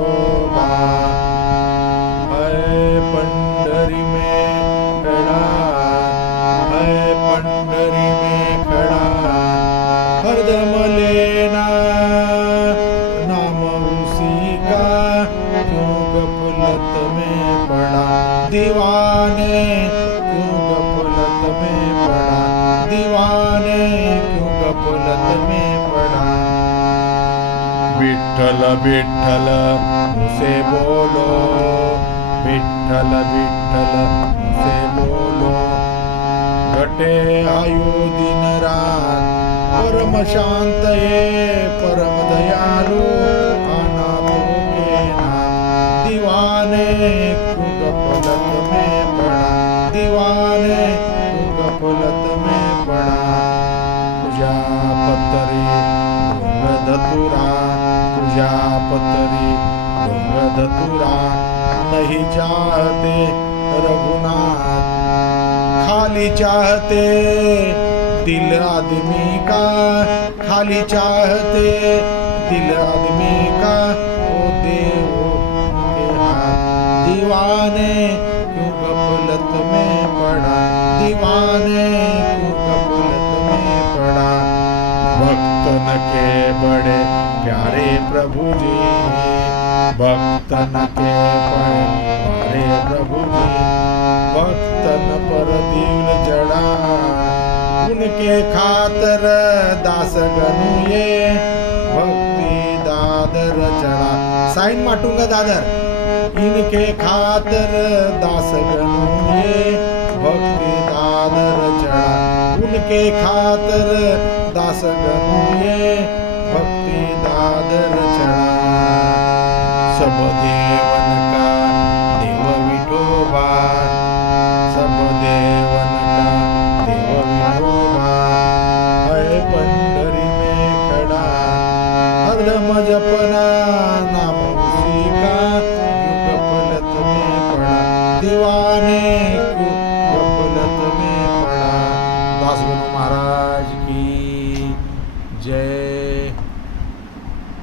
विठोबा है पंढरी में खड़ा, है पंढरी में खड़ा, हरदम लेना नाम उसी का, क्यों गफलत में पड़ा दीवाने, क्यों गफलत में पड़ा दीवाने, क्यों गफलत में पड़ा। विठ्ठल विठ्ठल मुझसे बोलो, विठ्ठल विठ्ठल मुझसे बोलो, घटे आयु दिन रात, परम शांत ये परम दयालु, अनाथों के नाथ दीवाने, क्यों गफलत में पड़ा दीवाने, क्यों गफलत में पड़ा। तुझ्या पतरी डोंग धतुरा, तुझ्या पतरी डोंग धतुरा, नहीं चाहते रघुनाथ, खाली चाहते दिल आदमी का, खाली चाहते दिल आदमी का, ओ देव के हाथ दीवाने, क्यों गफलत में पड़ा दीवाने, क्यों गफलत में पड़ा। भक्तन के बड़े प्यारे प्रभु जी, भक्तन के बड़े प्यारे प्रभु जी, भक्तन पर दिल जड़ा, उनके खातर दास गनु ये, भक्ति दादर चढ़ा, साइन माटूंगा दादर, इनके खातर दास गनु ये, भक्ति दादर चढ़ा, उनके खातर दास गनु ये, भक्ति दादर चढ़ा। सब देवन का देव विठोबा, सब देवन का देव विठोबा, है पंढरी में खड़ा, हरदम जपना नाम उसी का, क्यों गफलत में पड़ा दीवाने,